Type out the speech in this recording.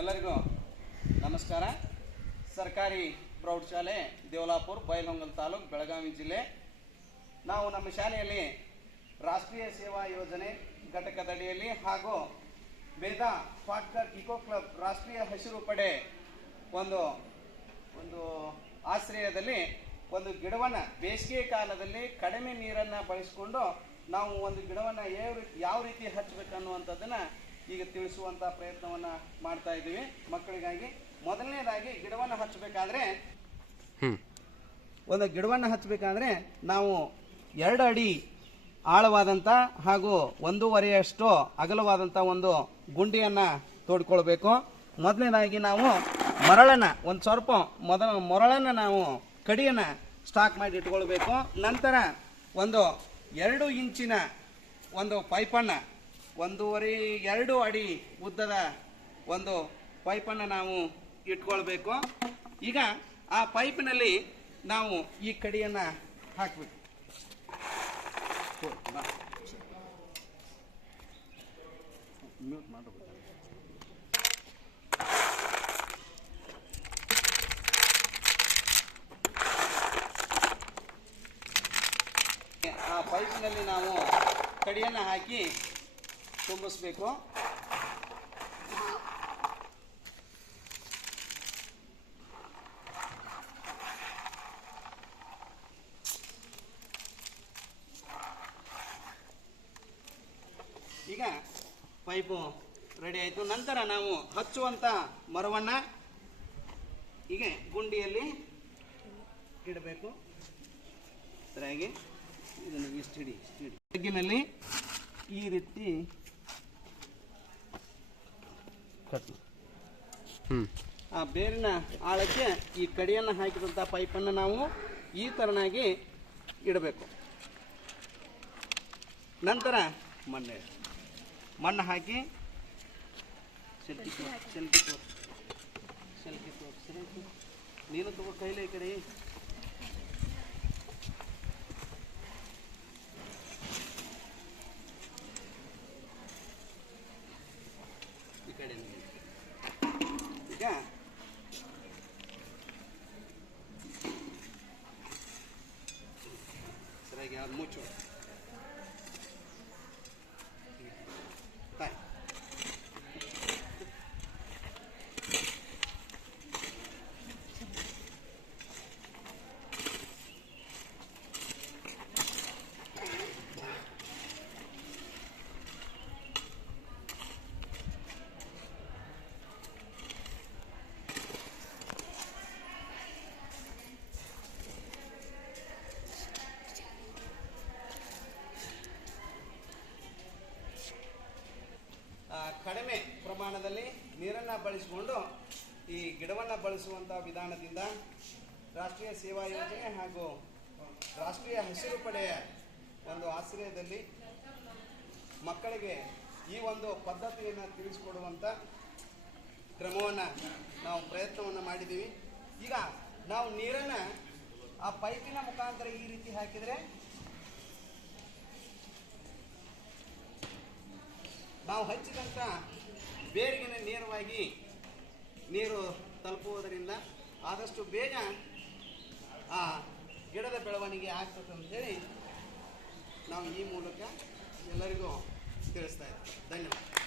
ಎಲ್ಲರಿಗೂ ನಮಸ್ಕಾರ. ಸರ್ಕಾರಿ ಪ್ರೌಢಶಾಲೆ ದೇವಲಾಪುರ, ಬೈಲಹೊಂಗಲ ತಾಲೂಕು, ಬೆಳಗಾವಿ ಜಿಲ್ಲೆ. ನಾವು ನಮ್ಮ ಶಾಲೆಯಲ್ಲಿ ರಾಷ್ಟ್ರೀಯ ಸೇವಾ ಯೋಜನೆ ಘಟಕದಡಿಯಲ್ಲಿ ಹಾಗೂ ವೇದಾ ಫಾಟ್ಕರ್ ಇಕೋ ಕ್ಲಬ್ ರಾಷ್ಟ್ರೀಯ ಹಸಿರು ಪಡೆ ಒಂದು ಆಶ್ರಯದಲ್ಲಿ ಒಂದು ಗಿಡವನ್ನು ಬೇಸಿಗೆ ಕಾಲದಲ್ಲಿ ಕಡಿಮೆ ನೀರನ್ನು ಬಳಸಿಕೊಂಡು ನಾವು ಒಂದು ಗಿಡವನ್ನು ಯಾವ ರೀತಿ ಹಚ್ಚಬೇಕನ್ನುವಂಥದ್ದನ್ನು ಈಗ ತಿಳಿಸುವಂಥ ಪ್ರಯತ್ನವನ್ನು ಮಾಡ್ತಾ ಇದ್ದೀವಿ ಮಕ್ಕಳಿಗಾಗಿ. ಮೊದಲನೇದಾಗಿ ಗಿಡವನ್ನು ಹಚ್ಚಬೇಕಾದ್ರೆ ನಾವು 2 ಅಡಿ ಆಳವಾದಂಥ ಹಾಗೂ 1.5 ಅಷ್ಟು ಅಗಲವಾದಂಥ ಒಂದು ಗುಂಡಿಯನ್ನು ತೋಡ್ಕೊಳ್ಬೇಕು. ಮೊದಲನೇದಾಗಿ ನಾವು ಮರಳನ್ನು ಸ್ವಲ್ಪ ಮರಳನ್ನು ನಾವು ಕಡಿಯನ್ನು ಸ್ಟಾಕ್ ಮಾಡಿ ಇಟ್ಕೊಳ್ಬೇಕು. ನಂತರ 2 ಇಂಚಿನ ಒಂದು ಪೈಪನ್ನು 1.5-2 ಅಡಿ ಉದ್ದದ ಒಂದು ಪೈಪನ್ನು ನಾವು ಇಟ್ಕೊಳ್ಬೇಕು. ಈಗ ಆ ಪೈಪಿನಲ್ಲಿ ನಾವು ಈ ಕಡಿಯನ್ನು ಹಾಕಬೇಕು. ಮ್ಯೂಟ್ ಮಾಡಬೇಕು. ಆ ಪೈಪಿನಲ್ಲಿ ನಾವು ಕಡಿಯನ್ನು ಹಾಕಿ ತುಂಬಿಸ್ಬೇಕು. ಈಗ ಪೈಪು ರೆಡಿ ಆಯಿತು. ನಂತರ ನಾವು ಹಚ್ಚುವಂಥ ಮರವನ್ನು ಹೀಗೆ ಗುಂಡಿಯಲ್ಲಿ ಇಡಬೇಕು. ಸರಿಯಾಗಿ ಇದನ್ನು ಇಷ್ಟು ಹಿಡಿ ತಗ್ಗಿನಲ್ಲಿ ಈ ರೀತಿ ಆ ಬೇರಿನ ಆಳಕ್ಕೆ ಈ ಕಡಿಯನ್ನು ಹಾಕಿದಂಥ ಪೈಪನ್ನು ನಾವು ಈ ತರನಾಗಿ ಇಡಬೇಕು. ನಂತರ ಮಣ್ಣು ಹಾಕಿ ಸೆಲ್ಫಿ ನೀನು ತಗೋ ಕೈಲೇ ಈ ಕಡೆ. ಈಗ ಸರಿಯಾಗಿ ಅದು ಮುಚ್ಚು. ಕಡಿಮೆ ಪ್ರಮಾಣದಲ್ಲಿ ನೀರನ್ನು ಬಳಸಿಕೊಂಡು ಈ ಗಿಡವನ್ನು ಬಳಸುವಂಥ ವಿಧಾನದಿಂದ ರಾಷ್ಟ್ರೀಯ ಸೇವಾ ಯೋಜನೆ ಹಾಗೂ ರಾಷ್ಟ್ರೀಯ ಹಸಿರು ಪಡೆಯ ಒಂದು ಆಶ್ರಯದಲ್ಲಿ ಮಕ್ಕಳಿಗೆ ಈ ಒಂದು ಪದ್ಧತಿಯನ್ನು ತಿಳಿಸಿಕೊಡುವಂಥ ಕ್ರಮವನ್ನು ನಾವು ಪ್ರಯತ್ನವನ್ನು ಮಾಡಿದ್ದೀವಿ. ಈಗ ನಾವು ನೀರನ್ನು ಆ ಪೈಪಿನ ಮುಖಾಂತರ ಈ ರೀತಿ ಹಾಕಿದರೆ ನಾವು ಹಚ್ಚಿದಂಥ ಬೇರಿಗೆ ನೇರವಾಗಿ ನೀರು ತಲುಪುವುದರಿಂದ ಆದಷ್ಟು ಬೇಗ ಆ ಗಿಡದ ಬೆಳವಣಿಗೆ ಆಗ್ತದೆ ಅಂತೇಳಿ ನಾವು ಈ ಮೂಲಕ ಎಲ್ಲರಿಗೂ ತಿಳಿಸ್ತಾ ಇದ್ದೀವಿ. ಧನ್ಯವಾದ.